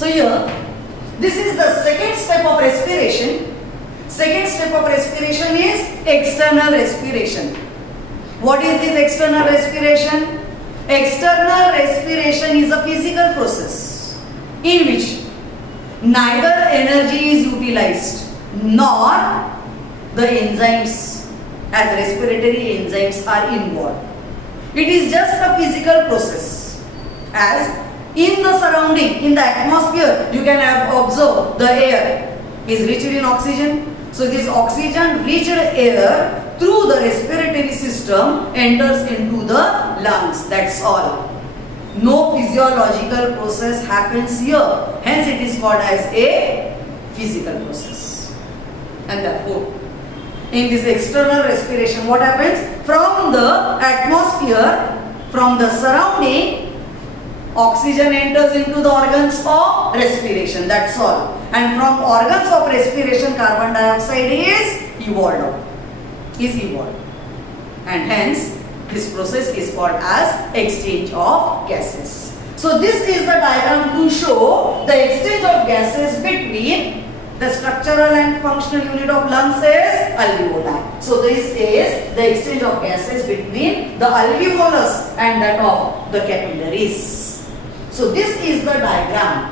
So here, this is the second step of respiration. Second step of respiration is external respiration. What is this external respiration? External respiration is a physical process in which neither energy is utilized nor the enzymes as respiratory enzymes are involved. It is just a physical process. As in the surrounding, in the atmosphere, you can observe the air is rich in oxygen. So this oxygen rich air through the respiratory system enters into the lungs. That's all. No physiological process happens here. Hence it is called as a physical process. And therefore, in this external respiration, what happens? From the atmosphere, from the surrounding, oxygen enters into the organs of respiration. That's all. And from organs of respiration, carbon dioxide is evolved. And hence, this process is called as exchange of gases. So this is the diagram to show the exchange of gases between the structural and functional unit of lungs is alveoli. So this is the exchange of gases between the alveolus and that of the capillaries. So this is the diagram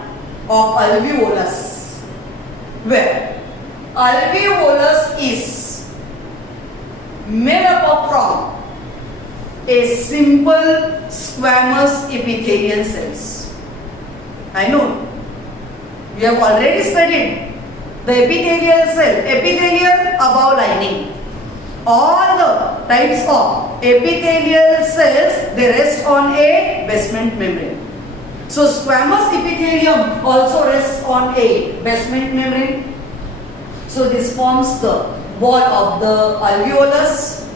of alveolus, where alveolus is made up of from a simple squamous epithelial cells. I know we have already studied the epithelial cell, epithelial above lining. All the types of epithelial cells, they rest on a basement membrane. So squamous epithelium also rests on a basement membrane. So this forms the wall of the alveolus.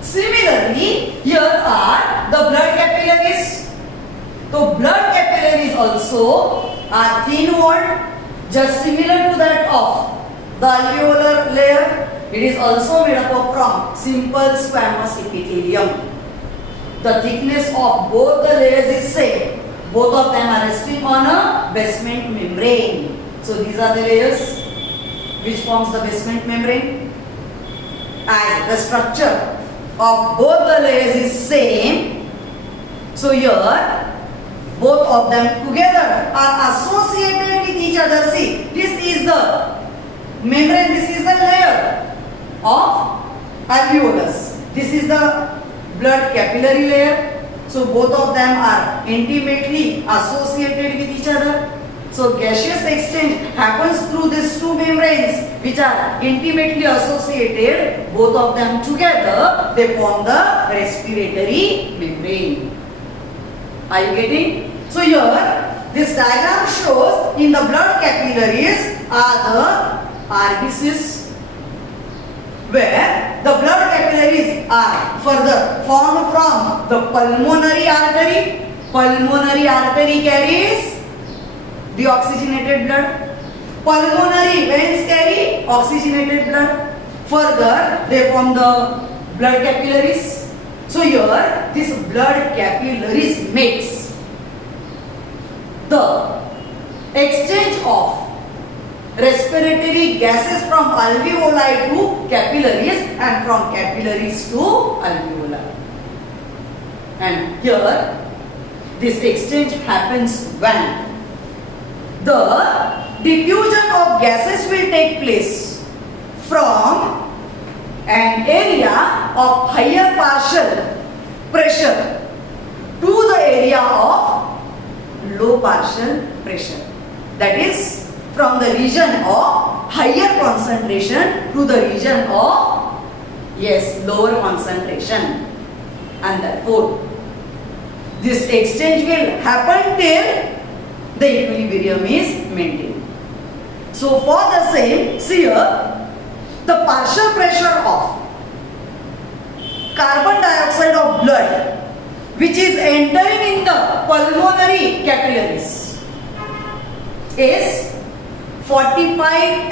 Similarly, here are the blood capillaries. So blood capillaries also are thin walled, just similar to that of the alveolar layer. It is also made up of from simple squamous epithelium. The thickness of both the layers is same. Both of them are resting on a basement membrane. So these are the layers which forms the basement membrane. As the structure of both the layers is same, so here both of them together are associated with each other. See, this is the membrane, this is the layer of alveolus. This is the blood capillary layer. So both of them are intimately associated with each other. So gaseous exchange happens through these two membranes which are intimately associated. Both of them together, they form the respiratory membrane. Are you getting? So here, this diagram shows in the blood capillaries are the RBCs, where the blood capillaries are further formed from the pulmonary artery. Pulmonary artery carries the oxygenated blood. Pulmonary veins carry oxygenated blood. Further, they form the blood capillaries. So here, this blood capillaries makes the exchange of respiratory gases from alveoli to capillaries and from capillaries to alveoli. And here, this exchange happens when the diffusion of gases will take place from an area of higher partial pressure to the area of low partial pressure. That is, from the region of higher concentration to the region of, yes, lower concentration. And therefore, this exchange will happen till the equilibrium is maintained. So for the same, see here, the partial pressure of carbon dioxide of blood which is entering in the pulmonary capillaries is 45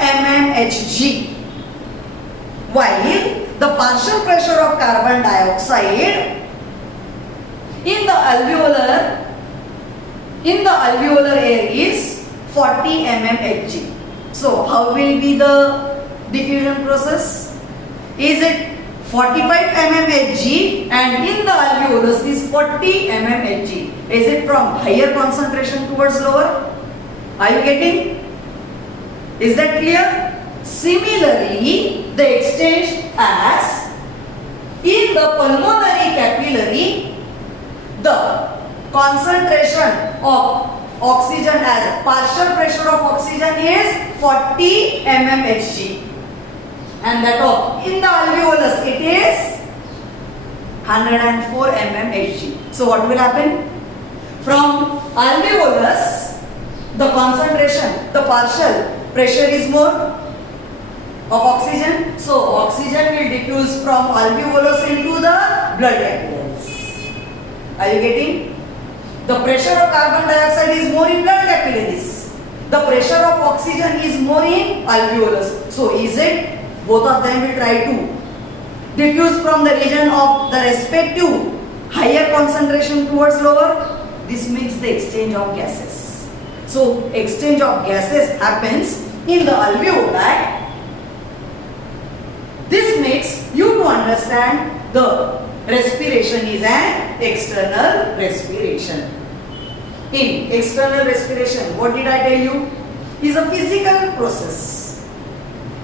mmHg, while the partial pressure of carbon dioxide in the alveolar air is 40 mmHg. So how will be the diffusion process? Is it 45 mmHg and in the alveolus is 40 mmHg? Is it from higher concentration towards lower? Are you getting? Is that clear? Similarly, the exchange as in the pulmonary capillary, the concentration of oxygen as partial pressure of oxygen is 40 mmHg, and that of in the alveolus it is 104 mmHg. So what will happen? From alveolus, the concentration, the partial pressure is more of oxygen, so oxygen will diffuse from alveolus into the blood capillaries. Are you getting? The pressure of carbon dioxide is more in blood capillaries. The pressure of oxygen is more in alveolus. So is it both of them will try to diffuse from the region of the respective higher concentration towards lower? This makes the exchange of gases. So exchange of gases happens in the alveoli. This makes you to understand the respiration is an external respiration. In external respiration, what did I tell you? Is a physical process.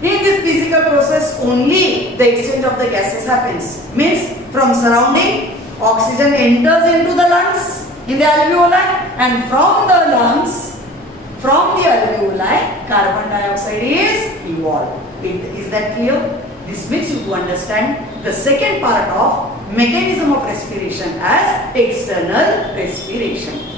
In this physical process, only the exchange of the gases happens. Means from surrounding, oxygen enters into the lungs in the alveoli, and from the lungs, from the alveoli, carbon dioxide is evolved. Is that clear? This makes you to understand the second part of mechanism of respiration as external respiration.